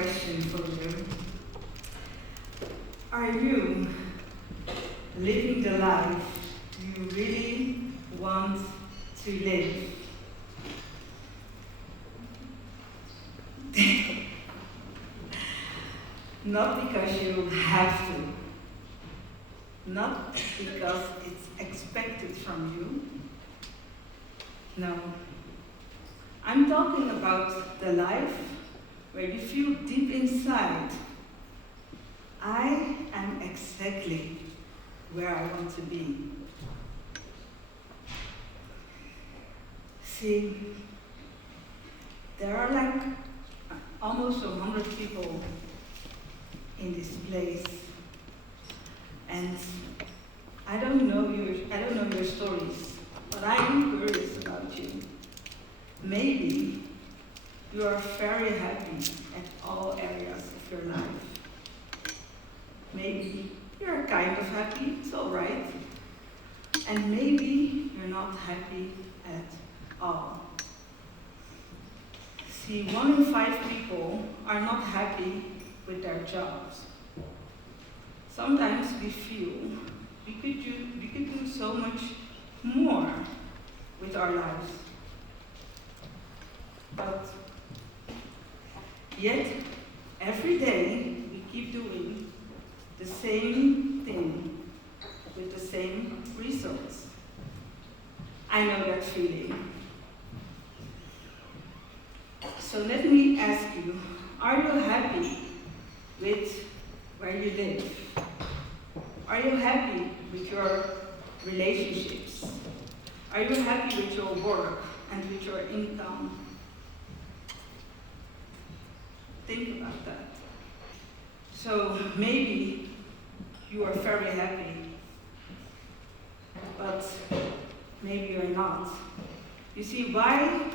question for you. Are you living the life you really want to live? Not because you have to, not because it's expected from you. No. I'm talking about the life where you feel deep inside, I am exactly where I want to be. See, there are like almost 100 people in this place, and I don't know your stories, but I'm curious about you. Maybe you are very happy at all areas of your life. Maybe you're kind of happy, it's all right. And maybe you're not happy at all. See, 1 in 5 people are not happy with their jobs. Sometimes we feel we could do so much more with our lives. But yet, every day we keep doing the same thing with the same results. I know that feeling. So let me ask you, are you happy with where you live? Are you happy with your relationships? Are you happy with your work and with your income? Think about that. So maybe you are very happy, but maybe you're not. You see, why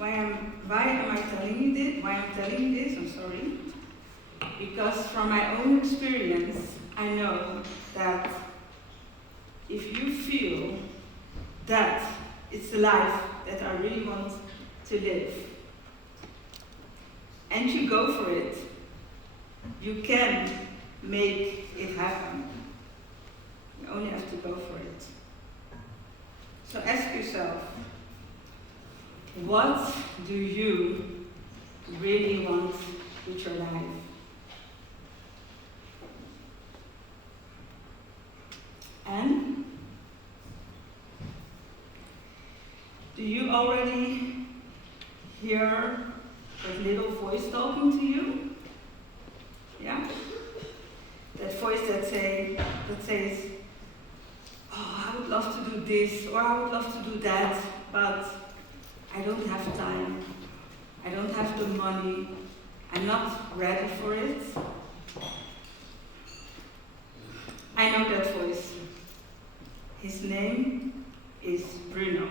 am I telling you this? Why I'm telling you this? I'm sorry. Because from my own experience, I know that if you feel that it's the life that I really want to live, and you go for it, you can make it happen. You only have to go for it. So ask yourself, what do you really want with your life? And do you already hear that little voice talking to you? Yeah? That voice that says, oh, I would love to do this, or I would love to do that, but I don't have time. I don't have the money. I'm not ready for it. I know that voice. His name is Bruno.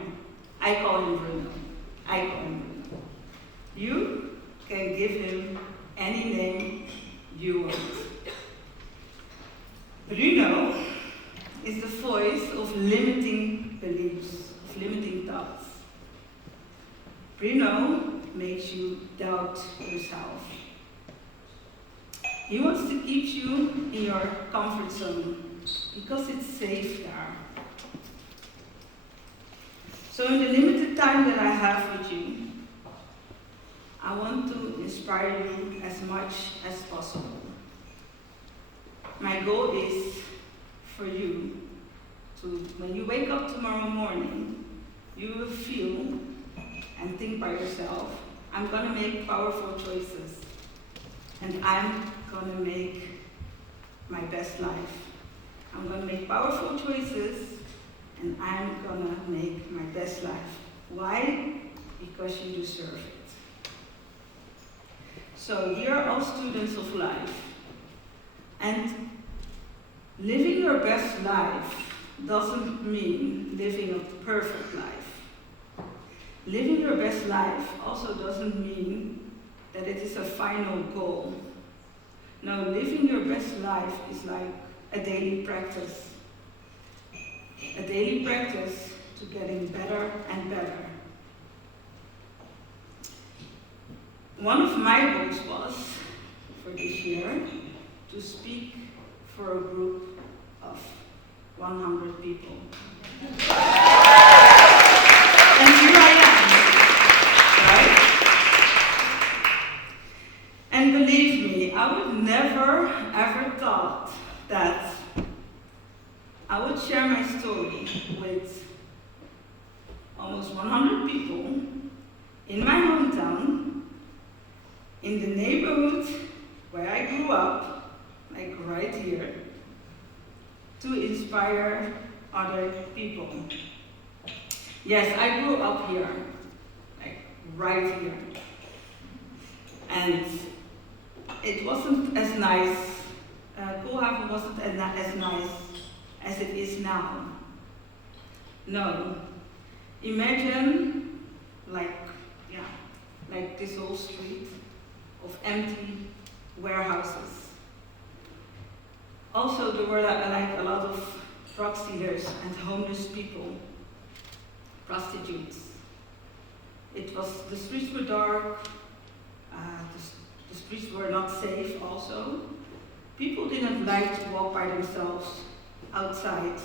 I call him Bruno. You can give him any name you want. Bruno is the voice of limiting beliefs, of limiting thoughts. Bruno makes you doubt yourself. He wants to keep you in your comfort zone because it's safe there. So in the limited time that I have with you, I want to inspire you as much as possible. My goal is for you to, when you wake up tomorrow morning, you will feel and think by yourself, I'm going to make powerful choices, and I'm going to make my best life. I'm going to make powerful choices, and I'm going to make my best life. Why? Because you deserve it. So we are all students of life, and living your best life doesn't mean living a perfect life. Living your best life also doesn't mean that it is a final goal. No, living your best life is like a daily practice. A daily practice to getting better and better. One of my goals was, for this year, to speak for a group of 100 people. And here I am, right? And believe me, I would never ever thought that I would share my story with almost 100 people in my hometown, in the neighborhood where I grew up, like right here, to inspire other people. Yes, I grew up here, like right here. And it wasn't as nice, Coolhaven wasn't as nice as it is now. No. Imagine like this whole street of empty warehouses. Also, there were like a lot of drug dealers and homeless people, prostitutes. The streets were dark, the streets were not safe also. People didn't like to walk by themselves outside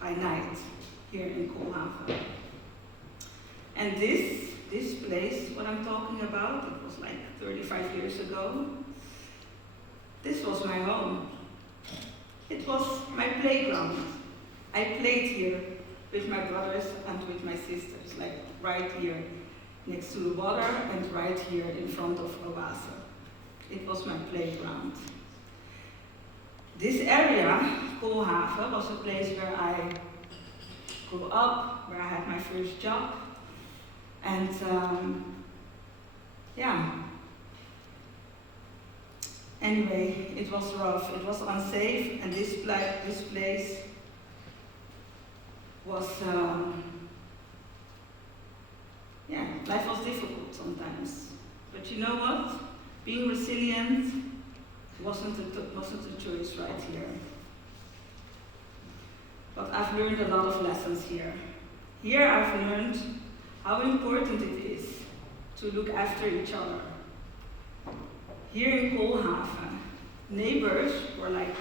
by night here in Coolhaven. And this place, what I'm talking about, it was like 35 years ago. This was my home. It was my playground. I played here with my brothers and with my sisters, like right here next to the water and right here in front of Oase. It was my playground. This area, Coolhaven, was a place where I grew up, where I had my first job. And anyway, it was rough, it was unsafe, and this place was, life was difficult sometimes. But you know what? Being resilient wasn't a choice right here. But I've learned a lot of lessons here. Here I've learned how important it is to look after each other. Here in Coolhaven, neighbors were like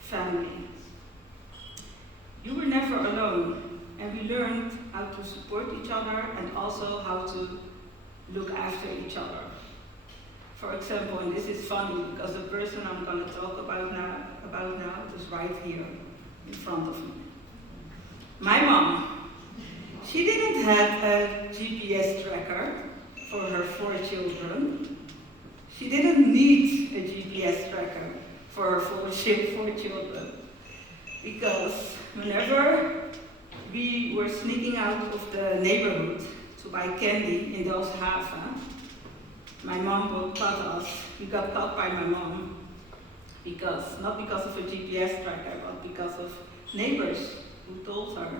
family. You were never alone, and we learned how to support each other and also how to look after each other. For example, and this is funny because the person I'm going to talk about now is right here in front of me. My mom. She didn't have a GPS tracker for her 4 children. She didn't need a GPS tracker for her 4 children. Because whenever we were sneaking out of the neighborhood to buy candy in those haven, my mom would cut us. We got caught by my mom. Not because of a GPS tracker, but because of neighbors who told her,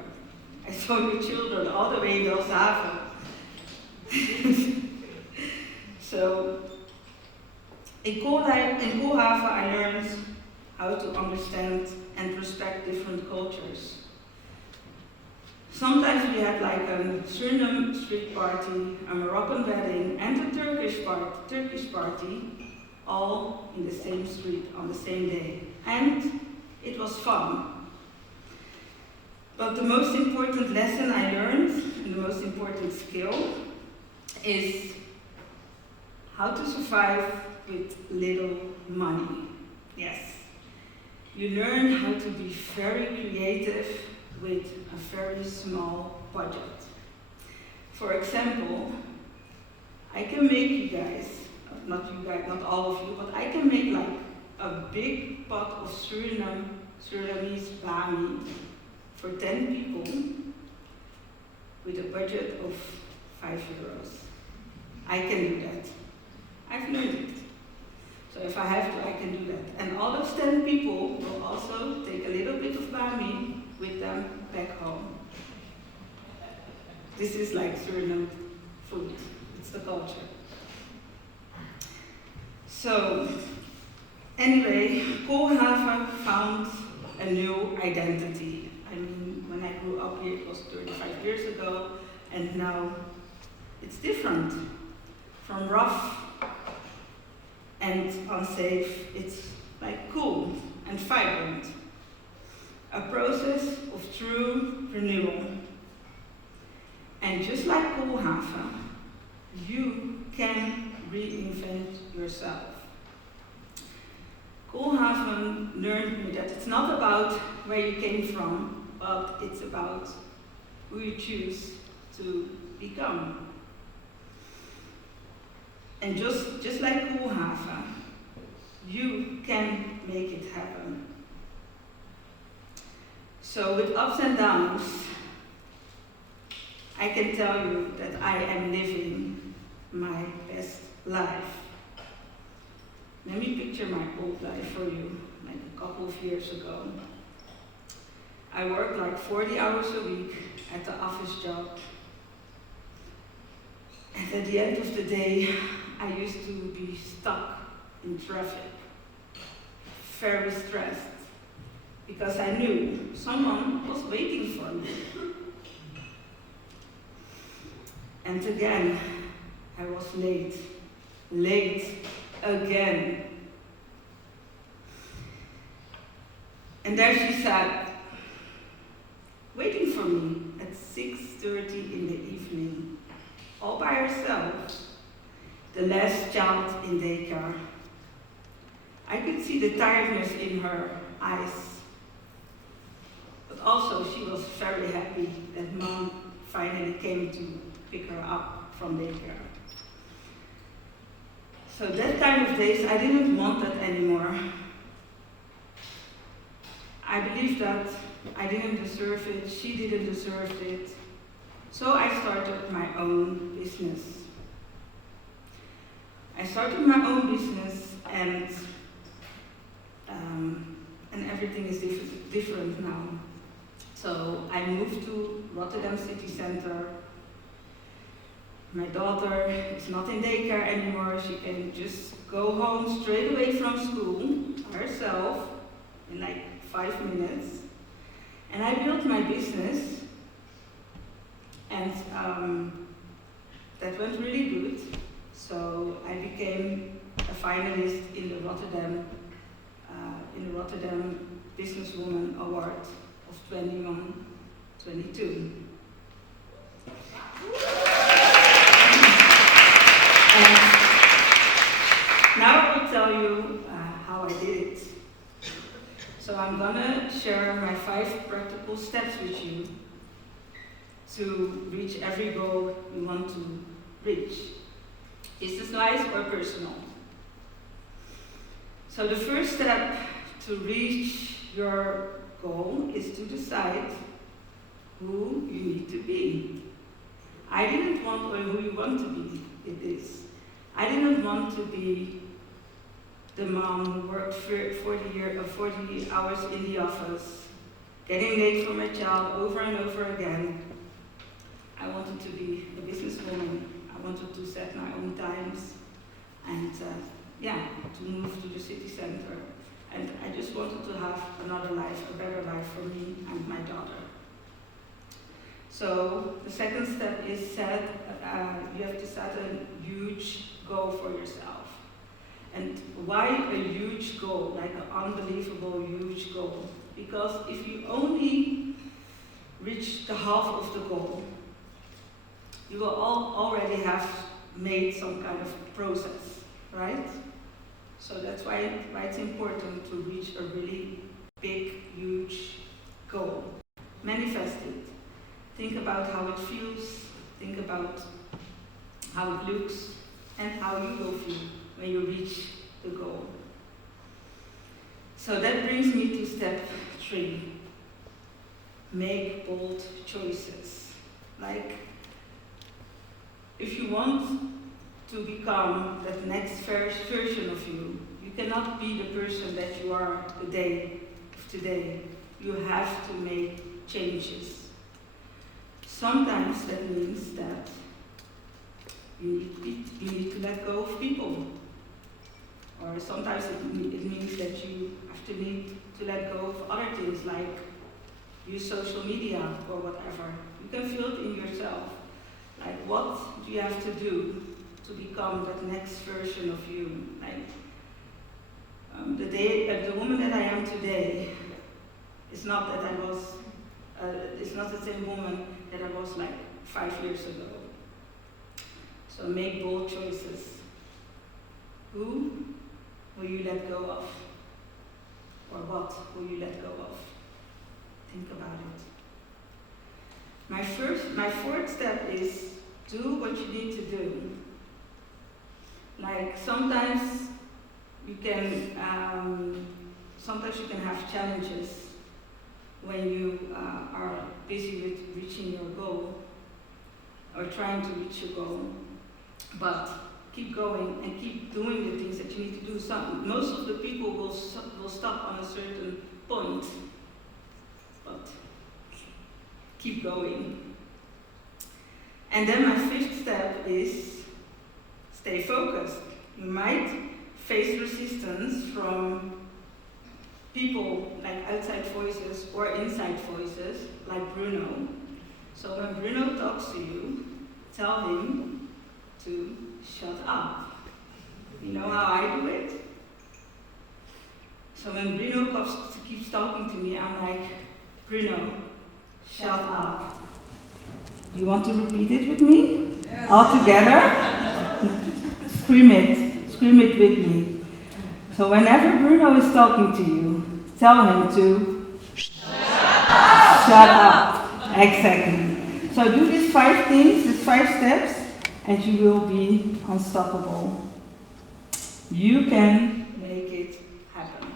I saw your children all the way in Coolhaven. So, in Coolhaven I learned how to understand and respect different cultures. Sometimes we had like a Suriname street party, a Moroccan wedding, and a Turkish party, all in the same street on the same day. And it was fun. But the most important lesson I learned, and the most important skill, is how to survive with little money. Yes. You learn how to be very creative with a very small budget. For example, I can make you guys, not all of you, but I can make like a big pot of Surinamese bami for 10 people with a budget of €5. I can do that. I've learned it. So if I have to, I can do that. And all those 10 people will also take a little bit of bami with them back home. This is like Suriname food. It's the culture. So, anyway, Coolhaven found a new identity. I mean, when I grew up here, it was 35 years ago, and now it's different. From rough and unsafe, it's like cool and vibrant. A process of true renewal. And just like Coolhaven, you can reinvent yourself. Coolhaven learned me that it's not about where you came from, but it's about who you choose to become. And just like Coolhaven, you can make it happen. So with ups and downs, I can tell you that I am living my best life. Let me picture my old life for you, like a couple of years ago. I worked like 40 hours a week at the office job. And at the end of the day, I used to be stuck in traffic, very stressed, because I knew someone was waiting for me. And again, I was late again. And there she sat, waiting for me at 6:30 in the evening, all by herself, the last child in daycare. I could see the tiredness in her eyes, but also she was very happy that Mom finally came to pick her up from daycare. So that kind of days, I didn't want that anymore. I believed that I didn't deserve it, she didn't deserve it. So I started my own business. I started my own business and everything is different now. So I moved to Rotterdam city center. My daughter is not in daycare anymore. She can just go home straight away from school herself in like 5 minutes. And I built my business, and that went really good. So I became a finalist in the Rotterdam Businesswoman Award of 21-22. Now I will tell you how I did it. So I'm gonna share my 5 practical steps with you to reach every goal you want to reach, business-wise or personal. So the first step to reach your goal is to decide who you need to be. I didn't want, or who you want to be, it is. I didn't want to be the mom who worked 40 hours in the office, getting late for my child over and over again. I wanted to be a businesswoman. I wanted to set my own times and to move to the city center. And I just wanted to have another life, a better life for me and my daughter. So the second step is you have to set a huge goal for yourself. And why a huge goal, like an unbelievable huge goal? Because if you only reach the half of the goal, you will already have made some kind of process, right? So that's why it's important to reach a really big, huge goal. Manifest it. Think about how it feels, think about how it looks, and how you will feel when you reach the goal. So that brings me to step 3. Make bold choices. Like, if you want to become that next version of you, you cannot be the person that you are the day of today. You have to make changes. Sometimes that means that you need to let go of people. Or sometimes it means that you need to let go of other things, like use social media or whatever. You can feel it in yourself. Like, what do you have to do to become that next version of you? Like, The woman that I am today is not that I was, it's not the same woman that I was like 5 years ago. So make bold choices. Who will you let go of? Or what will you let go of? Think about it. My fourth step is do what you need to do. Like sometimes you can have challenges when you are busy with reaching your goal or trying to reach your goal. But keep going and keep doing the things that you need to do. Most of the people will stop on a certain point, but keep going. And then my fifth step is stay focused. You might face resistance from people like outside voices or inside voices, like Bruno. So when Bruno talks to you, tell him to shut up. You know how I do it? So when Bruno keeps talking to me, I'm like, Bruno, shut up. You want to repeat it with me? Yes. All together? Scream it with me. So whenever Bruno is talking to you, tell him to shut up. Exactly. So do these 5 things, these 5 steps, and you will be unstoppable. You can make it happen.